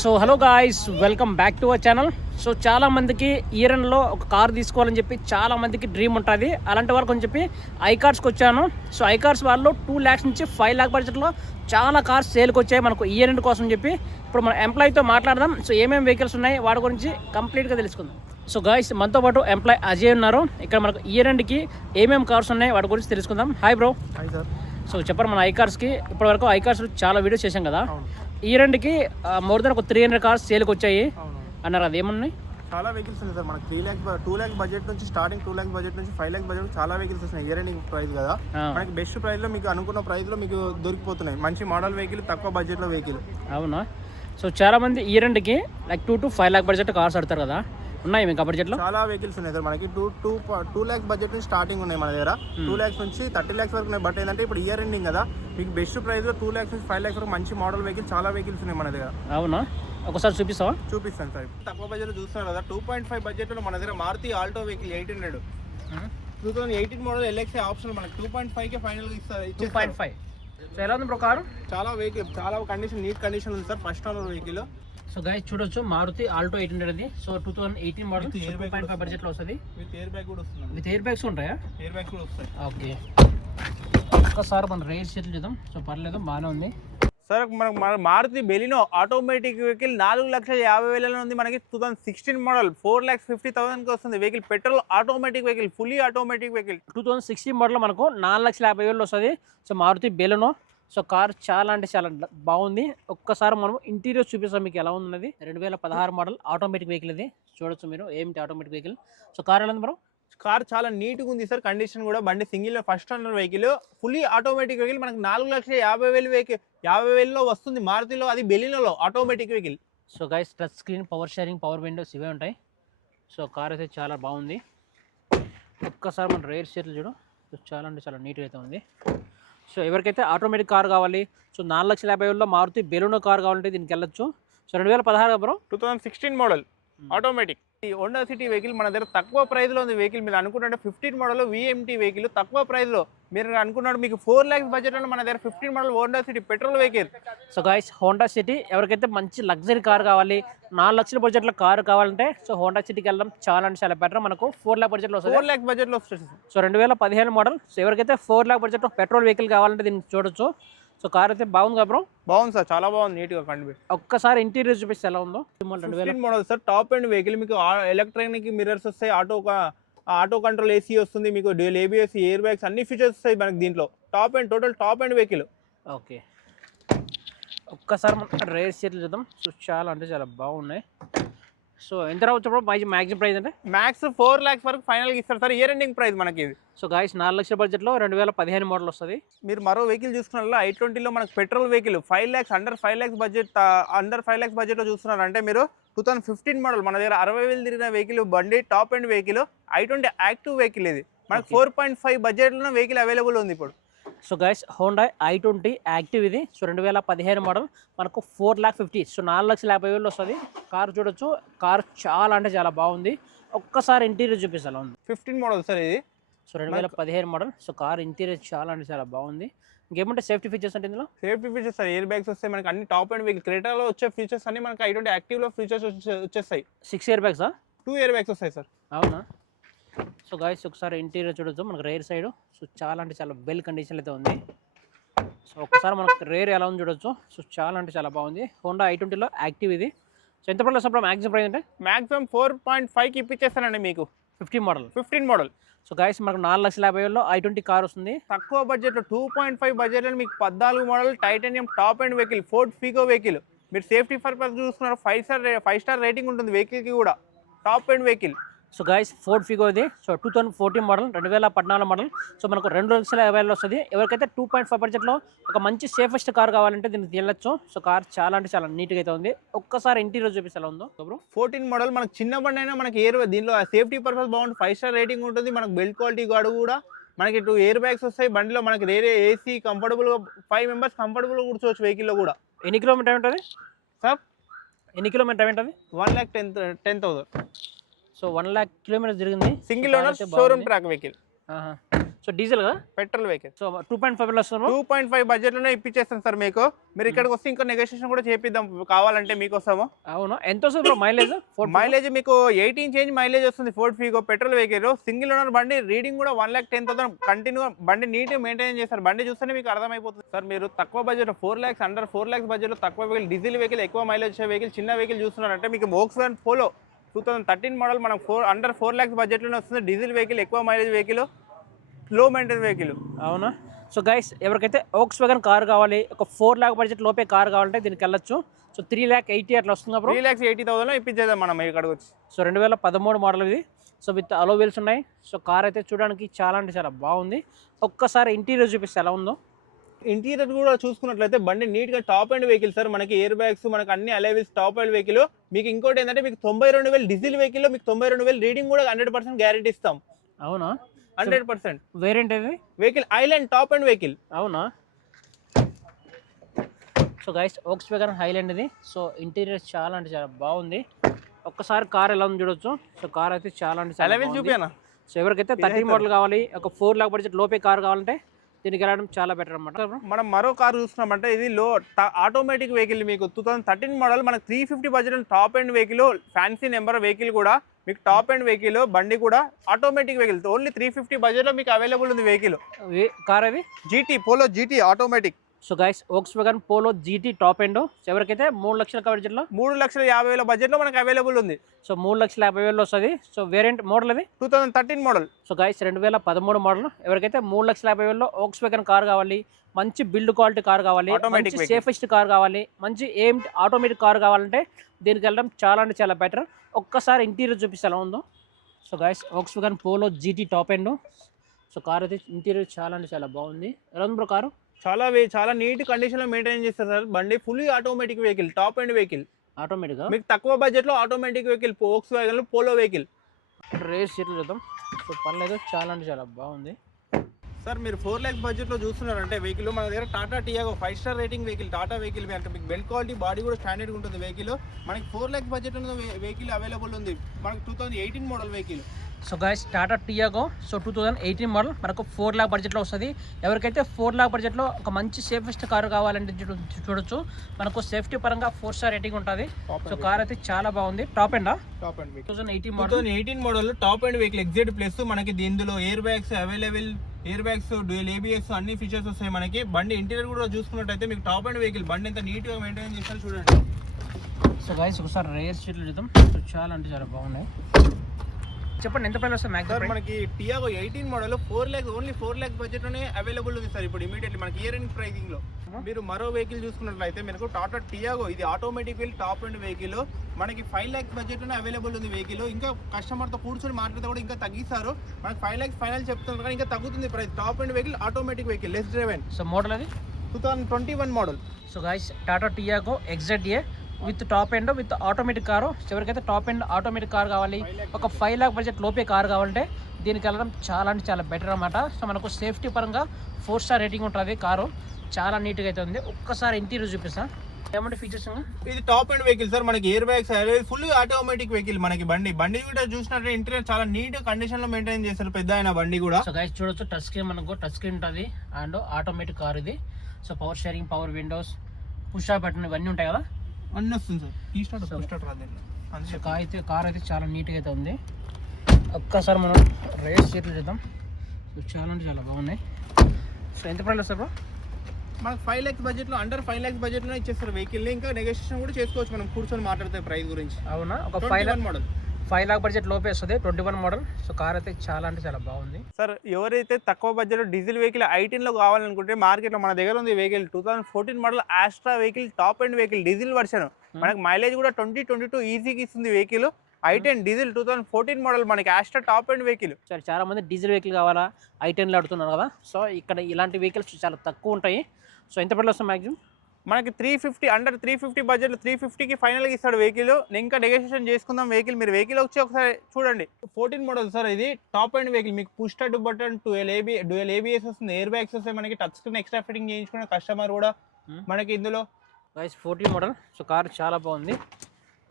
So hello guys welcome back to our channel so చాలా మందికి ఈరన్లో ఒక కార్ తీసుకోవాలని చెప్పి చాలా మందికి డ్రీమ్ ఉంటుంది. అలాంటి వాళ్ళకి అని చెప్పి ఐ కార్స్కి వచ్చాను. సో ఐ కార్స్ వాళ్ళు టూ ల్యాక్స్ నుంచి ఫైవ్ ల్యాక్ బడ్జెట్లో చాలా కార్స్ సేల్కి వచ్చాయి మనకు ఈరెంట్ కోసం చెప్పి. ఇప్పుడు మన ఎంప్లాయీతో మాట్లాడదాం. సో ఏమేమి వెహికల్స్ ఉన్నాయి? వాటి గురించి కంప్లీట్గా తెలుసుకుందాం. సో గాయస్ మనతో పాటు ఎంప్లాయ్ అజయ్ ఉన్నారు. ఇక్కడ మనకు ఇయరెంట్కి ఏమేమి కార్స్ ఉన్నాయి? వాటి గురించి తెలుసుకుందాం. Hi bro hi sir so చెప్పండి మన ఐ కార్స్కి ఇప్పటివరకు ఐ కార్స్ చాలా వీడియోస్ చేశాం కదా. అవును ఈ రెండుకి మోర్ దెన్ ఒక త్రీ హండ్రెడ్ కార్స్ సేల్కి వచ్చాయి అన్నారు. అది ఏమున్నాయి? చాలా వెహికల్స్ ఉన్నాయి సార్. మనకి three lakh two lakh budget నుంచి స్టార్టింగ్ టూ ల్యాక్ బడ్జెట్ నుంచి ఫైవ్ ల్యాక్ బడ్జెట్ చాలా వెహికల్స్ వస్తున్నాయి. ఇయర్ ఎండింగ్ ప్రైస్ కదా. మనకి బెస్ట్ ప్రైస్లో మీకు అనుకున్న ప్రైస్లో మీకు దొరికిపోతున్నాయి. మంచి మోడల్ వెహికల్ తక్కువ బడ్జెట్లో వెహికల్ అవునా? సో చాలా మంది ఈ రెండుకి like two to five lakh budget cars ఆడతారు కదా. ఉన్నాయి మీకు ఆ బడ్జెట్లో చాలా వెహికల్స్ ఉన్నాయి సార్. మనకి two two two lakh budget నుంచి స్టార్టింగ్ ఉన్నాయి మన దగ్గర. టూ ల్యాక్స్ నుంచి థర్టీ ల్యాక్స్ వరకు ఉన్నాయి. బట్ ఏంటంటే ఇప్పుడు ఇయర్ ఎండింగ్ కదా. మీకు బెస్ట్ ప్రైస్లో టూ ల్యాక్స్ నుంచి ఫైవ్ ల్యాక్స్ వరకు మంచి మోడల్ వెహికల్ చాలా వెహికల్స్ ఉన్నాయి మన దగ్గర. అవునా? ఒకసారి చూపిస్తావా? చూపిస్తాను సార్. తక్కువ బడ్జెట్ చూస్తున్నారు కదా టూ పాయింట్ ఫైవ్ బడ్జెట్లో మన దగ్గర Maruti Alto vehicle eight hundred two thousand eighteen model LXI option మనకి టూ పాయింట్ ఫైవ్కి ఫైనల్ ఇస్తారు. టూ ఇచ్చేస్తారు. పాయింట్ ఫైవ్ సో ఎలా ఉంది బ్రో కారు? చాలా వెహికల్ చాలా కండిషన్ నీట్ కండిషన్ ఉంది sir first owner vehicle so guys చూడొచ్చు మారుతి ఆల్టో ఎయిట్ హండ్రెడ్ అది. So two thousand eighteen model two point five బడ్జెట్లో వస్తుంది. విత్ ఎయిర్ బ్యాగ్ కూడా వస్తుంది. విత్ ఎయిర్ బ్యాగ్స్ ఉంటాయా? ఎయిర్ బ్యాగ్ కూడా వస్తాయి. ఓకే ఒక్కసారి మన రేస్ సీట్లు చూద్దాం. సో పర్లేదు బాగానే ఉంది. సార్ మనకు మన మారుతి బెలినో ఆటోమేటిక్ వెహికల్ నాలుగు లక్షల యాభై వేలలో ఉంది. మనకి two thousand sixteen model four lakhs fifty థౌసండ్కి వస్తుంది. Vehicle petrol automatic vehicle fully automatic vehicle. Two thousand sixteen model మనకు నాలుగు లక్షల యాభై వేలు వస్తుంది. So Maruti Baleno. So car చాలా అంటే చాలా బాగుంది. ఒక్కసారి మనం ఇంటీరియర్ చూపిస్తాం మీకు ఎలా ఉన్నది రెండు వేల పదహారు మోడల్ ఆటోమేటిక్ వెహికల్ ఇది. చూడొచ్చు మీరు ఏమిటి ఆటోమేటిక్ వెహికల్. సో కార్ ఎలా ఉంది బ్రో? కార్ చాలా నీట్గా ఉంది సార్. కండిషన్ కూడా బండి single first owner vehicle. Fully automatic vehicle. మనకి నాలుగు లక్షల యాభై వేలు వెహికల్ యాభై వేలలో వస్తుంది. మారుతిలో అది బెలినోలో automatic vehicle. So guys touch screen power steering power windows ఇవే ఉంటాయి. సో కార్ అయితే చాలా బాగుంది. ఒక్కసారి మన రేర్ సీట్లు చూడు. సో చాలా అంటే చాలా నీట్గా అయితే ఉంది. సో ఎవరికైతే ఆటోమేటిక్ కార్ కావాలి సో నాలుగు లక్షల యాభై వేలలో మారుతి బెలూనో కార్ కావాలంటే దీనికి వెళ్ళొచ్చు. సో రెండు వేల పదహారు bro? Two thousand sixteen model. Automatic. ఈ హోండా సిటీ వెహికల్ మన దగ్గర తక్కువ ప్రైస్లో ఉంది వెహికల్ మీరు అనుకుంటే ఫిఫ్టీన్ మోడల్ విఎంటీ వెహికల్ తక్కువ ప్రైస్లో. మీరు అనుకున్నాడు మీకు ఫోర్ ల్యాక్స్ బడ్జెట్లో మన దగ్గర fifteen model Honda City petrol vehicle so guys Honda City ఎవరికైతే మంచి లగ్జరీ కార్ కావాలి నాలుగు లక్షల బడ్జెట్లో కార్ కావాలంటే సో హోండా సిటీకి వెళ్ళడం చాలా అంటే చాలా బెటర్ మనకు ఫోర్ ల్యాక్ బడ్జెట్లో ఫోర్ ల్యాక్స్ బడ్జెట్లో వస్తుంది. సో రెండు వేల పదిహేను మోడల్ సో ఎవరికైతే ఫోర్ ల్యాక్ బడ్జెట్లో పెట్రోల్ వెహికల్ కావాలంటే దీన్ని చూడొచ్చు. సో కార్ అయితే బాగుంది బ్రో? బాగుంది సార్ చాలా బాగుంది నీట్గా కండి. ఒక్కసారి ఇంటీరియర్ చూపిస్తే ఎలా ఉందో? Model sir top end vehicle మీకు ఎలక్ట్రానిక్ మిరర్స్ వస్తాయి ఆటో ఆటో కంట్రోల్ ఏసీ వస్తుంది మీకు డ్యూల్ ఏబిఎస్ ఎయిర్ బ్యాగ్స్ అన్ని ఫీచర్స్ వస్తాయి మనకి దీంట్లో. Top end total top end vehicle. Okay. ఒక్కసారి మనం రేస్ సీట్లు చూద్దాం. సో చాలా అంటే చాలా బాగున్నాయి. సో ఎంత రావచ్చు బ్రో? మ్యాక్సిమం ప్రైస్ అంటే? మ్యాక్స్ ఫోర్ ల్యాక్స్ వరకు ఫైనల్ ఇస్తారు సార్. ఇయర్ ఎండింగ్ ప్రైస్ మనకి ఇది. సో గాయస్ నాలుగు లక్షల బడ్జెట్లో రెండు వేల పదిహేను మోడల్ వస్తుంది. మీరు మరో వెహికల్ చూసుకున్న ఐ ట్వంటీలో మనకు petrol vehicle five lakhs under five lakhs budget under five lakhs బడ్జెట్లో చూస్తున్నారు? అంటే మీరు టూ థౌసండ్ ఫిఫ్టీన్ మోడల్ మన దగ్గర అరవై వేలు తిరిగిన వెహికల్ బండి top end vehicle I twenty active vehicle ఇది. మనకు. ఫోర్ పాయింట్ ఫైవ్ బడ్జెట్లో వెహికల్ అవైలబుల్ ఉంది ఇప్పుడు. So guys Honda I twenty active ఇది. సో రెండు వేల పదిహేను మోడల్ మనకు ఫోర్ ల్యాక్ ఫిఫ్టీ సో నాలుగు లక్షల యాభై వేలు వస్తుంది. కార్ చూడొచ్చు. కార్ చాలా అంటే చాలా బాగుంది. ఒక్కసారి ఇంటీరియర్ చూపిస్తా ఉంది. ఫిఫ్టీన్ మోడల్ సార్ ఇది. సో రెండు వేల పదిహేను మోడల్ సో కార్ ఇంటీరియర్ చాలా అంటే చాలా బాగుంది. ఇంకేమంటే సేఫ్టీ ఫీచర్స్ అంటే ఇందులో? Safety features sir air bags వస్తాయి మనకి అన్ని టాప్ అండ్ వెహికల్ క్రేటాలో వచ్చే ఫీచర్స్ అన్ని మనకి ఐ ట్వంటీ యాక్టివ్లో ఫీచర్స్ వచ్చేస్తాయి. సిక్స్ ఇయర్ బ్యాగ్సా టూ ఇయర్ బ్యాగ్స్ వస్తాయి సార్. అవునా? సో గాయస్ ఒకసారి ఇంటీరియర్ చూడొచ్చు మనకు రేర్ సైడ్ సో చాలా అంటే చాలా వెల్ కండిషన్ అయితే ఉంది. సో ఒకసారి మనకు రేర్ ఎలా ఉంది చూడొచ్చు సో చాలా అంటే చాలా బాగుంది. హోండా ఐ ట్వంటీలో యాక్టివ్ ఇది. సో ఎంత పడలేదు అప్పుడు మ్యాక్సిమం ప్రైస్ అంటే? మాక్సిమం ఫోర్ పాయింట్ ఫైవ్కి ఇప్పించేస్తానండి మీకు. Fifty model fifteen model so guys మనకు నాలుగు లక్షల యాభై వేలలో ఐ ట్వంటీ కార్ వస్తుంది. తక్కువ బడ్జెట్లో టూ పాయింట్ ఫైవ్ బడ్జెట్లో మీకు పద్నాలుగు model titanium top end vehicle Ford Figo vehicle మీరు సేఫ్టీ పర్పస్ చూసుకున్నారు five star five star rating ఉంటుంది వెహికల్కి కూడా. Top end vehicle so guys Ford Figo ఇది. So two thousand fourteen model రెండు వేల పద్నాలుగు మోడల్ సో మనకు రెండు లక్షల యాభై వేలు వస్తుంది. ఎవరికైతే టూ పాయింట్ ఫైవ్ బడ్జెట్లో ఒక మంచి సేఫెస్ట్ కార్ కావాలంటే దీనికి వెళ్ళొచ్చు సో కార్ చాలా అంటే చాలా నీట్గా అయితే ఉంది. ఒక్కసారి ఇంటీరియర్ చూపిస్తే ఎలా ఉందో. బ్రో ఫోర్టీన్ మోడల్ మనకు చిన్న బండి అయినా మనకి ఎయిర్ దీనిలో సేఫ్టీ పర్పస్ బాగుంటుంది. ఫైవ్ స్టార్ రేటింగ్ ఉంటుంది. మనకు బెల్ట్ క్వాలిటీ గాడు కూడా. మనకి టూ ఎయిర్ బ్యాగ్స్ వస్తాయి. బండిలో మనకి వేరే ఏసీ కంఫర్టబుల్గా ఫైవ్ మెంబర్స్ కంఫర్టబుల్గా కూర్చోవచ్చు వెహికల్లో కూడా. ఎన్ని కిలోమీటర్ ఉంటుంది సార్ ఎన్ని కిలోమీటర్ ఉంటుంది one lakh ten ten thousand so one lakh kilometre జరిగింది. Single owner showroom. Track vehicle. So diesel కదా? Petrol vehicle so two point five వస్తున్నారు టూ పాయింట్ ఫైవ్ బడ్జెట్లోనే ఇప్పించేస్తాం సార్ మీకు. మీరు ఇక్కడికి వస్తే ఇంకా నెగోషియేషన్ కూడా చేపిద్దాం. కావాలంటే మీకోసము. అవును. ఎంత వస్తుంది మైలేజ్? మైలేజ్ మీకు ఎయిటీన్ చేంజ్ మైలేజ్ వస్తుంది Ford Figo petrol vehicle single owner బండి రీడింగ్ కూడా one lakh ten thousand continue బండి నీట్ మెయింటైన్ చేస్తారు. బండి చూస్తేనే మీకు అర్థమైపోతుంది. సార్ మీరు తక్కువ budget four lakhs under four lakhs బడ్జెట్లో తక్కువ వెహికల్ డీజిల్ వెహికల్ ఎక్కువ మైలేజ్ వెహికల్ చిన్న వెహికల్ చూస్తున్నారంటే మీకు Volkswagen Polo two thousand thirteen model మనకు ఫోర్ అండర్ ఫోర్ ల్యాక్స్ బడ్జెట్లోనే వస్తుంది. డీజిల్ వెహికల్ ఎక్కువ మైలేజ్ వెహికల్లో మెయింటైన్ వెహికల్ అవునా? సో గైస్ ఎవరికైతే ఓక్స్ వ్యాగన్ కార్ కావాలి ఒక ఫోర్ ల్యాక్ బడ్జెట్ లోపే కార్ కావాలంటే దీనికి వెళ్ళొచ్చు. సో త్రీ ల్యాక్ ఎయిటీ అట్లా వస్తుంది త్రీ ల్యాక్స్ ఎయిటీ థౌసండ్ ఇప్పించేద్దాం మనం ఇక్కడికి వచ్చి. సో రెండు వేల పదమూడు మోడల్ ఇది. సో విత్ అలో వీల్స్ ఉన్నాయి. సో కార్ అయితే చూడడానికి చాలా అంటే చాలా బాగుంది. ఒక్కసారి ఇంటీరియర్ చూపిస్తే ఎలా ఉందో. ఇంటీరియర్ కూడా చూసుకున్నట్లయితే బండి నీట్గా టాప్ అండ్ వెహికల్ సార్. మనకి ఎయిర్ బ్యాగ్స్ మనకి అన్ని అలైవిల్స్ టాప్ అండ్ వెహికల్. మీకు ఇంకోటి ఏంటంటే మీకు తొంభై రెండు వేలు డీజిల్ వెహికల్ మీకు తొంభై రెండు వేలు రీడింగ్ కూడా హండ్రెడ్ పర్సెంట్ గ్యారెంటీ ఇస్తాం. అవునా? Hundred percent. వేరియంట్ ఇది vehicle highline top end vehicle. అవునా? So guys Volkswagen highline ఇది. సో ఇంటీరియర్ చాలా అంటే చాలా బాగుంది. ఒక్కసారి కార్ ఎలా ఉంది చూడొచ్చు. సో కార్ అయితే చాలా అంటే చాలా. చూపినా సో ఎవరికైతే థర్టీ మోడల్ కావాలి ఒక ఫోర్ లాక్ బడ్జెట్ లోపే కార్ కావాలంటే దీనికి వెళ్ళడం చాలా బెటర్ అనమాట మనం మరో కార్ చూస్తున్నామంటే ఇది లో ఆటోమేటిక్ వెహికల్ మీకు టూ థౌసండ్ థర్టీన్ మోడల్ మనకి three fifty budget top end vehicle fancy number vehicle కూడా మీకు టాప్ అండ్ వెహికల్ బండి కూడా automatic vehicle only three fifty బడ్జెట్లో మీకు అవైలబుల్ ఉంది వెహికల్ కార్ అది GT Polo GT automatic so guys Volkswagen Polo GT top end ఎవరికైతే మూడు లక్షల బడ్జెట్లో మూడు లక్షల యాభై వేల బడ్జెట్లో మనకి అవైలబుల్ ఉంది. సో మూడు లక్షల యాభై వేలు వస్తుంది. సో వేరియంట్ మోడల్ అది two thousand thirteen model so guys రెండు వేల పదమూడు మోడల్ ఎవరికైతే మూడు లక్షల యాభై వేలలో ఓక్స్ వ్యాగన్ కార్ కావాలి మంచి బిల్డ్ క్వాలిటీ కార్ కావాలి మంచి. సేఫెస్ట్ కార్ కావాలి మంచి ఏం ఆటోమేటిక్ కార్ కావాలంటే దీనికి వెళ్ళడం చాలా అంటే చాలా బెటర్ ఒక్కసారి ఇంటీరియర్ చూపిస్తే ఎలా ఉందో. So guys Volkswagen Polo GT top end so car అయితే ఇంటీరియర్ చాలా అంటే చాలా బాగుంది. ఎలా ఉంది బ్రో కారు చాలా వే- చాలా నీట్ కండిషన్లో మెయింటైన్ చేస్తారు సార్. బండి fully automatic vehicle top end vehicle ఆటోమేటిక్గా మీకు తక్కువ బడ్జెట్లో automatic vehicle Volkswagen Polo vehicle race సీట్లు చూద్దాం. సో పర్లేదు చాలా అంటే చాలా బాగుంది. సార్ మీరు ఫోర్ ల్యాక్స్ బడ్జెట్లో చూస్తున్నారంటే వెహికల్ మన దగ్గర Tata Tiago five star rating vehicle Tata vehicle అంటే మీకు బెల్ట్ క్వాలిటీ బాడీ కూడా స్టాండర్డ్ ఉంటుంది వెహికల్ మనకి four lakhs budget vehicle available ఉంది. మనకి two thousand eighteen model vehicle so guys Tata Tiago so two thousand eighteen model మనకు four lakh బడ్జెట్లో వస్తుంది. ఎవరికైతే ఫోర్ లాక్ బడ్జెట్లో ఒక మంచి సేఫెస్ట్ కారు కావాలంటే చూడ- చూడొచ్చు. మనకు సేఫ్టీ పరంగా ఫోర్ స్టార్ రేటింగ్ ఉంటుంది. సో కార్ అయితే చాలా బాగుంది. టాప్ ఎండా top end two thousand eighteen model thousand eighteen model top end vehicle XZ plus మనకి ఇందులో airbags available airbags dual ABS అన్ని ఫీచర్స్ వస్తాయి మనకి. బండి ఇంటీరియర్ కూడా చూసుకున్నట్టయితే మీకు టాప్ అండ్ వెహికల్ బండి ఎంత నీట్గా మెయింటైన్ చేస్తారు చూడండి. సో గైస్ ఒకసారి రేర్ సీట్లు చూద్దాం. సో చాలా అంటే చాలా బాగున్నాయి. చెప్పండి ఎంత ప్రైస్ వస్తుంది సార్ మనకి Tiago eighteen model four lakhs only four lakhs బడ్జెట్లోనే అవైలబుల్ ఉంది సార్ ఇప్పుడు ఇమీడియట్లీ మనకి ఇయర్ ఎండ్ ప్రైసింగ్లో. మీరు మరో వెహికల్ చూసుకున్నట్లయితే మీకు టాటా టియాగో ఇది automatic vehicle top end vehicle మనకి ఫైవ్ ల్యాక్స్ బడ్జెట్లోనే అవైలబుల్ ఉంది వెహికల్ ఇంకా కస్టమర్తో కూర్చొని మాట్లాడితే కూడా ఇంకా తగ్గిస్తారు. మనకి ఫైవ్ ల్యాక్స్ ఫైనల్ చెప్తున్నారు కానీ ఇంకా తగ్గుతుంది price top end vehicle automatic vehicle less driven so model అది? Two thousand twenty one model so guys Tata Tiago XZ A with top end with automatic car. ఎవరికైతే టాప్ ఎండ్ ఆటోమేటిక్ కార్ కావాలి. ఒక five lakh budget లోపే car కావాలంటే దీనికి వెళ్ళడం చాలా అంటే చాలా బెటర్ అనమాట సో మనకు సేఫ్టీ పరంగా ఫోర్ స్టార్ రేటింగ్ ఉంటుంది కారు. చాలా నీట్గా అయితే ఉంది. ఒక్కసారి ఇంటీరియర్ చూపిస్తా. ఏమంటే ఫీచర్స్ ఇది టాప్ అండ్ వెహికల్ సార్ మనకి air bags full automatic vehicle మనకి బండి. బండి కూడా చూసినట్టు ఇంటీరియర్ చాలా నీట్ కండిషన్లో మెయింటైన్ చేస్తారు పెద్ద అయిన బండి కూడా. సో గైస్ చూడొచ్చు. టచ్ స్క్రీన్ మనకు టచ్ స్క్రీన్ ఉంటుంది. అండ్ ఆటోమేటిక్ కార్ ఇది. So power steering power windows push button ఇవన్నీ ఉంటాయి కదా. అన్నీ వస్తుంది సార్. ఈ స్టార్ట్ ఫుల్ స్టార్ట్ రాదు కార్ అయితే కార్ అయితే చాలా నీట్గా అయితే ఉంది. ఒక్కసారి మనం రేస్ సీట్లు చూద్దాం. సో చాలా అంటే చాలా బాగున్నాయి. సో ఎంత ప్రైస్ వస్తారు బ్రో మనకు ఫైవ్ ల్యాక్స్ బడ్జెట్లో అండర్ ఫైవ్ ల్యాక్స్ బడ్జెట్లో ఇచ్చేస్తారు వెహికల్ ఇంకా నెగోషియేషన్ కూడా చేసుకోవచ్చు మనం. కూర్చొని మాట్లాడితే ప్రైస్ గురించి. అవునా? ఒక five lakh model five lakh budget లోపే వస్తుంది. Twenty one model. So car అయితే చాలా అంటే చాలా బాగుంది. సార్ ఎవరైతే తక్కువ బడ్జెట్ డీజిల్ వెహికల్ ఐటీన్లో కావాలనుకుంటే మార్కెట్లో మన దగ్గర ఉంది vehicle. Two thousand fourteen model Asta vehicle top end vehicle diesel version. మనకి మైలేజ్ కూడా ట్వంటీ ట్వంటీ టూ ఈజీకి ఇస్తుంది vehicle. I ten diesel two thousand fourteen model మనకి ఆస్ట్రా టాప్ అండ్ వెహికల్. సరే చాలా మంది డీజిల్ వెహికల్ కావాలా? ఐ టెన్లో అడుగుతున్నారు కదా? సో ఇక్కడ ఇలాంటి వెహికల్స్ చాలా తక్కువ ఉంటాయి. సో ఎంత ప్రైస్ వస్తుంది మ్యాక్సిమం మనకి three fifty under three fifty budget three ఫిఫ్టీకి ఫైనల్గా ఇస్తాడు వెహికల్ ఇంకా నెగోషియేషన్ చేసుకుందాం వెహికల్ మీరు వెహికల్ వచ్చి ఒకసారి చూడండి. ఫోర్టీన్ మోడల్ సార్ ఇది టాప్ అండ్ వెహికల్ మీకు push to button twelve AB dual ABS వస్తుంది. ఎయిర్ బ్యాగ్స్ వస్తాయి మనకి. టచ్ స్క్రీన్ ఎక్స్ట్రా ఫిట్టింగ్ చేయించుకున్న కస్టమర్ కూడా Hmm. మనకి ఇందులో. Guys fourteen model so car చాలా బాగుంది.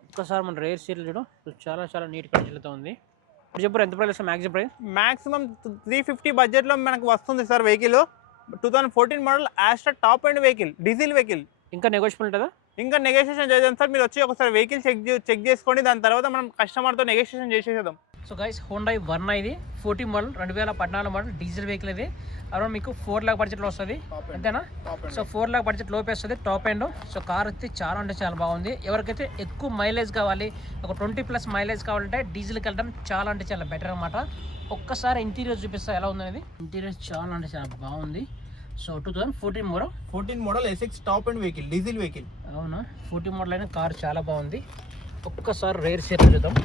ఒక్కసారి మన రేర్ సీట్లు చూడు. సో చాలా చాలా నీట్ కండిషన్తో ఉంది. చెప్పారు ఎంత price maximum price maximum three fifty బడ్జెట్లో మనకు వస్తుంది sir vehicle two thousand fourteen model Asta top end vehicle diesel vehicle ఇంకా నెగోషియబుల్ ఉంటుందా? ఇంకా నెగోషియేషన్ చేద్దాం సార్. మీరు వచ్చి ఒకసారి వెహికల్ చెక్ చెక్ చేసుకోండి. దాని తర్వాత మనం కస్టమర్తో నెగోషియేషన్ చేసేద్దాం. సో గైస్ హోండా వర్ణ ఇది. ఫోర్టీ మోడల్ రెండు వేల పద్నాలుగు మోడల్ డీజిల్ వెహికల్ ఇది. అరౌండ్ మీకు ఫోర్ లాక్ బడ్జెట్లో వస్తుంది. అంతేనా? సో ఫోర్ లాక్ బడ్జెట్ లోపు వస్తుంది టాప్ ఎండ్ సో కార్ అయితే చాలా అంటే చాలా బాగుంది. ఎవరికైతే ఎక్కువ మైలేజ్ కావాలి ఒక ట్వంటీ ప్లస్ మైలేజ్ కావాలంటే డీజిల్కి వెళ్ళడం చాలా అంటే చాలా బెటర్ అనమాట ఒక్కసారి ఇంటీరియర్ చూపిస్తా ఎలా ఉంది అనేది ఇంటీరియర్ చాలా అంటే చాలా బాగుంది. So two thousand fourteen model fourteen model SX top end vehicle diesel vehicle. అవునా? ఫోర్టీన్ మోడల్ అయిన కార్ చాలా బాగుంది. ఒక్కసారి రేర్ సీట్లు చూద్దాం.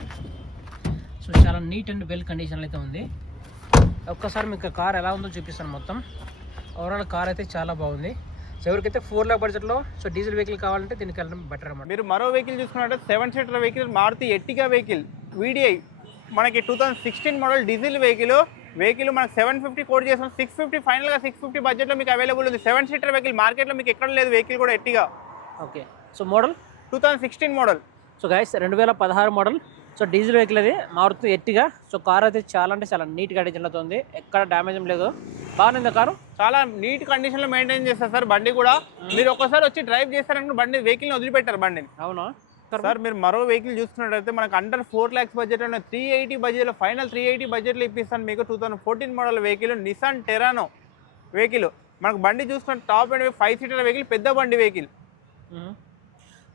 సో చాలా నీట్ అండ్ వెల్ కండిషన్లో అయితే ఉంది. ఒక్కసారి మీకు కార్ ఎలా ఉందో చూపిస్తాను మొత్తం. ఓవరాల్ కార్ అయితే చాలా బాగుంది. సో ఎవరికైతే ఫోర్ లాక్ బడ్జెట్లో సో డీజిల్ వెహికల్ కావాలంటే దీనికి వెళ్ళడం బెటర్ అనమాట మీరు మరో vehicle చూసుకున్నట్టే seven seater vehicle Maruti Ertiga vehicle VDI మనకి two thousand sixteen model diesel vehicle vehicle మనకి సెవెన్ ఫిఫ్టీ కోడ్ చేసాం సిక్స్ ఫిఫ్టీ ఫైనల్గా సిక్స్ ఫిఫ్టీ బడ్జెట్లో మీకు అవైలబుల్ ఉంది. సెవెన్ సీటర్ వెహికల్ మార్కెట్లో మీకు ఎక్కడ లేదు వెహికల్ కూడా Ertiga. Okay. So model two thousand sixteen model so guys రెండు వేల పదహారు మోడల్ సో డీజిల్ వెహికల్ అది మారుతూ ఎట్టిగా. సో కార్ అయితే చాలా అంటే చాలా నీట్ కండిషన్లో ఉంది ఎక్కడ డ్యామేజ్ లేదు. బాగుంది కారు? చాలా నీట్ కండిషన్లో మెయింటైన్ చేస్తారు సార్. బండి కూడా. మీరు ఒక్కసారి వచ్చి డ్రైవ్ చేస్తారనుకుంటే బండి వెహికల్ని వదిలిపెట్టారు బండిని. అవునా? సార్ మీరు మరో వెహికల్ చూస్తున్నట్టయితే మనకు అండర్ ఫోర్ ల్యాక్స్ బడ్జెట్ ఉన్న త్రీ ఎయిటీ బడ్జెట్లో ఫైనల్ త్రీ ఎయిటీ బడ్జెట్లో ఇప్పిస్తాను మీకు. Two thousand fourteen model vehicle Nissan Terrano vehicle మనకు బండి చూసుకుంటే top end five seater vehicle పెద్ద బండి వెహికల్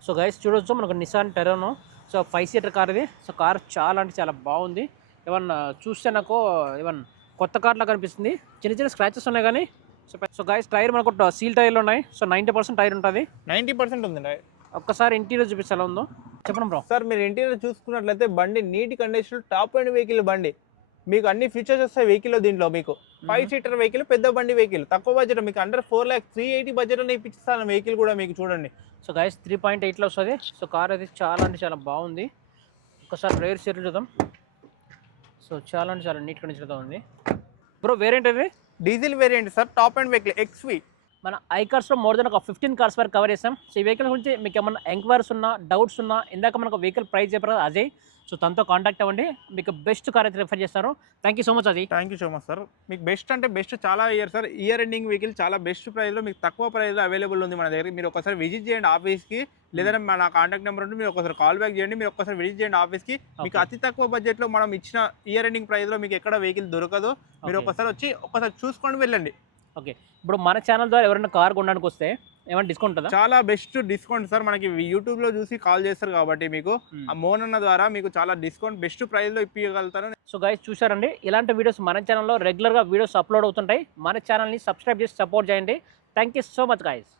సో గైస్ చూడొచ్చు మనకు Nissan Terrano so five seater car ఇది. సో కార్ చాలా అంటే చాలా బాగుంది. ఏమన్నా చూస్తే నాకు ఏమన్నా కొత్త కార్లా కనిపిస్తుంది. చిన్న చిన్న స్క్రాచెస్ ఉన్నాయి కానీ సో సో గైస్ టైర్ మనకు సీల్ టైర్లు ఉన్నాయి. సో నైంటీ పర్సెంట్ టైర్ ఉంటుంది. నైంటీ పర్సెంట్ ఉంది ఒక్కసారి ఇంటీరియర్ చూపిస్తే ఎలా ఉందో? చెప్పండి బ్రో. సార్ మీరు ఇంటీరియర్ చూసుకున్నట్లయితే బండి neat condition top end vehicle బండి. మీకు అన్ని ఫీచర్స్ వస్తాయి వెహికల్ దీంట్లో మీకు. ఫైవ్ సీటర్ వెహికల్ పెద్ద బండి వెహికల్ తక్కువ బడ్జెట్ మీకు under four lakhs three eighty బడ్జెట్లో ఇప్పిస్తాను వెహికల్ కూడా మీకు చూడండి. సో గైస్ త్రీ పాయింట్ ఎయిట్లో వస్తుంది. సో కార్ అయితే చాలా అంటే చాలా బాగుంది. ఒకసారి రేర్ సీట్లు చూద్దాం. సో చాలా అంటే చాలా నీట్ కండిషన్తో ఉంది. బ్రో వేరేంటి అది diesel variant sir top end vehicle XV మన ఐ కార్స్లో మోర్ దెన్ ఒక ఫిఫ్టీన్ కార్స్ వరకు కవర్ చేసాం సో ఈ వెహికల్ గురించి మీకు ఏమన్నా ఎంక్వైరీస్ ఉన్నా డౌట్స్ ఉన్నా ఇందాక మనకు వెహికల్ ప్రైస్ చెప్పారు కదా అజయ్. సో తనతో కాంటాక్ట్ అవ్వండి. మీకు బెస్ట్ కార్ అయితే రిఫర్ చేస్తారు. Thank you so much Ajay. Thank you so much sir మీకు బెస్ట్ అంటే బెస్ట్ చాలా year sir year ending vehicle చాలా బెస్ట్ ప్రైస్లో మీకు తక్కువ ప్రైస్లో అవైలబుల్ ఉంది మన దగ్గర మీరు ఒకసారి విజిట్ చేయండి ఆఫీస్కి లేదంటే మన కాంటాక్ట్ నెంబర్ ఉంటే మీరు ఒకసారి కాల్ బ్యాక్ చేయండి. మీరు ఒకసారి విజిట్ చేయండి ఆఫీస్కి మీకు. అతి తక్కువ బడ్జెట్లో మనం ఇచ్చిన ఇయర్ ఎండింగ్ ప్రైస్లో మీకు ఎక్కడ వెహికల్ దొరకదు మీరు. ఒకసారి వచ్చి ఒకసారి చూసుకొని వెళ్ళండి. ఓకే. ఇప్పుడు మన ఛానల్ ద్వారా ఎవరైనా కార్ కొనడానికి వస్తే ఏమైనా డిస్కౌంట్ ఉంటుందా? చాలా బెస్ట్ డిస్కౌంట్ సార్. మనకి యూట్యూబ్లో చూసి కాల్ చేస్తారు కాబట్టి మీకు. ఆ మోన్ అన్న ద్వారా మీకు చాలా డిస్కౌంట్ బెస్ట్ ప్రైస్లో ఇప్పించగలుగుతారు సో గైస్ చూసారండి ఇలాంటి వీడియోస్ మన ఛానల్లో రెగ్యులర్గా వీడియోస్ అప్లోడ్ అవుతుంటాయి. మన ఛానల్ని సబ్స్క్రైబ్ చేసి సపోర్ట్ చేయండి. Thank you so much guys.